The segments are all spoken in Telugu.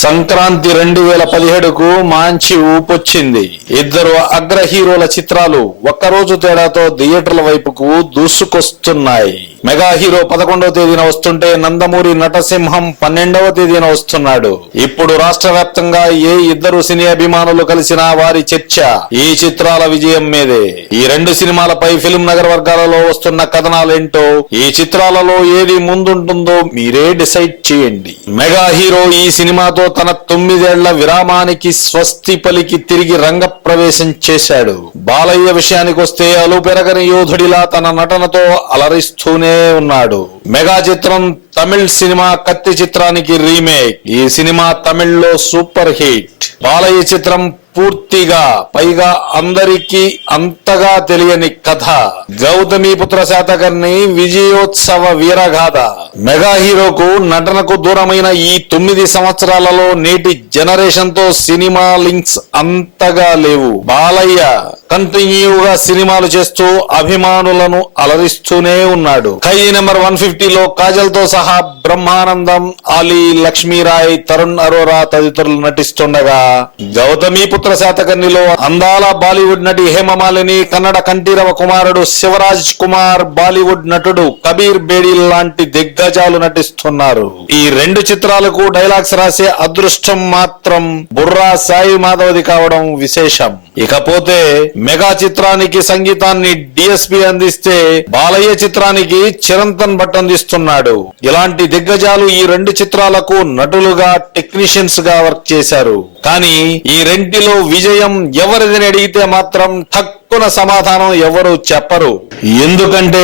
సంక్రాంతి రెండు వేల పదిహేడుకు మంచి ఊపొచ్చింది. ఇద్దరు అగ్ర హీరోల చిత్రాలు ఒక్కరోజు తేడాతో థియేటర్ల వైపుకు దూసుకొస్తున్నాయి. మెగా హీరో పదకొండవ తేదీన వస్తుంటే నందమూరి నటసింహం పన్నెండవ తేదీన వస్తున్నాడు. ఇప్పుడు రాష్ట్ర వ్యాప్తంగా ఏ ఇద్దరు సినీ అభిమానులు కలిసినా వారి చర్చ ఈ చిత్రాల విజయం మీదే. ఈ రెండు సినిమాలపై ఫిల్మ్ నగర్ వర్గాలలో వస్తున్న కథనాలేంటో ఈ చిత్రాలలో ఏది ముందుంటుందో మీరే డిసైడ్ చేయండి. మెగా హీరో ఈ సినిమాతో తన తొమ్మిదేళ్ళ విరామానికి స్వస్తి పలికి తిరిగి రంగ ప్రవేశం చేశాడు. బాలయ్య విషయానికి వస్తే అలుపెరగని యోధుడిలా తన నటనతో అలరిస్తూనే ఉన్నాడు. మెగా చిత్రం తమిళ్ సినిమా కత్తి చిత్రానికి రీమేక్. ఈ సినిమా తమిళ్ళో సూపర్ హిట్. బాలయ్య చిత్రం పూర్తిగా పైగా అందరికీ అంతగా తెలియని కథ. గౌతమిపుత్ర శాతకర్ణి విజయోత్సవ వీరగాథ. మెగా హీరోకు నటనకు దూరమైన ఈ తొమ్మిది సంవత్సరాలలో నేటి జనరేషన్తో సినిమా లింక్స్ అంతగా లేవు. బాలయ్య కంటిన్యూగా సినిమాలు చేస్తూ అభిమానులను అలరిస్తూనే ఉన్నాడు. ఖైదీ నెంబర్ వన్ ఫిఫ్టీలో కాజల్తో సహా బ్రహ్మానందం అలీ లక్ష్మీరాయ్ తరుణ్ అరోరా తదితరులు నటిస్తుండగా గౌతమిపుత్ర శాతకర్ణిలో అందాల బాలీవుడ్ నటి హేమమాలిని కన్నడ కంఠీరవ కుమారుడు శివరాజ్ కుమార్ బాలీవుడ్ నటుడు కబీర్ బేడి లాంటి దిగ్గజాలు నటిస్తున్నారు. ఈ రెండు చిత్రాలకు డైలాగ్స్ రాసే అదృష్టం మాత్రం బుర్రా సాయి మాధవది కావడం విశేషం. ఇకపోతే మెగా చిత్రానికి సంగీతాన్ని డిఎస్పి అందిస్తే బాలయ్య చిత్రానికి చిరంతన్ భట్ అందిస్తున్నాడు. ఇలాంటి దిగ్గజాలు ఈ రెండు చిత్రాలకు నటులుగా టెక్నీషియన్స్గా వర్క్ చేశారు. కానీ ఈ రెంటిలో విజయం ఎవరిదని అడిగితే మాత్రం తక్కువ సమాధానం ఎవరు చెప్పరు. ఎందుకంటే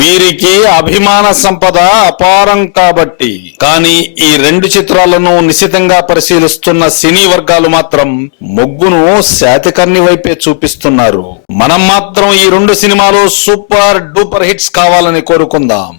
వీరికి అభిమాన సంపద అపారం కాబట్టి. కానీ ఈ రెండు చిత్రాలను నిశితంగా పరిశీలిస్తున్న సినీ వర్గాలు మాత్రం మొగ్గును శాతికర్ణి వైపే చూపిస్తున్నారు. మనం మాత్రం ఈ రెండు సినిమాలు సూపర్ డూపర్ హిట్స్ కావాలని కోరుకుందాం.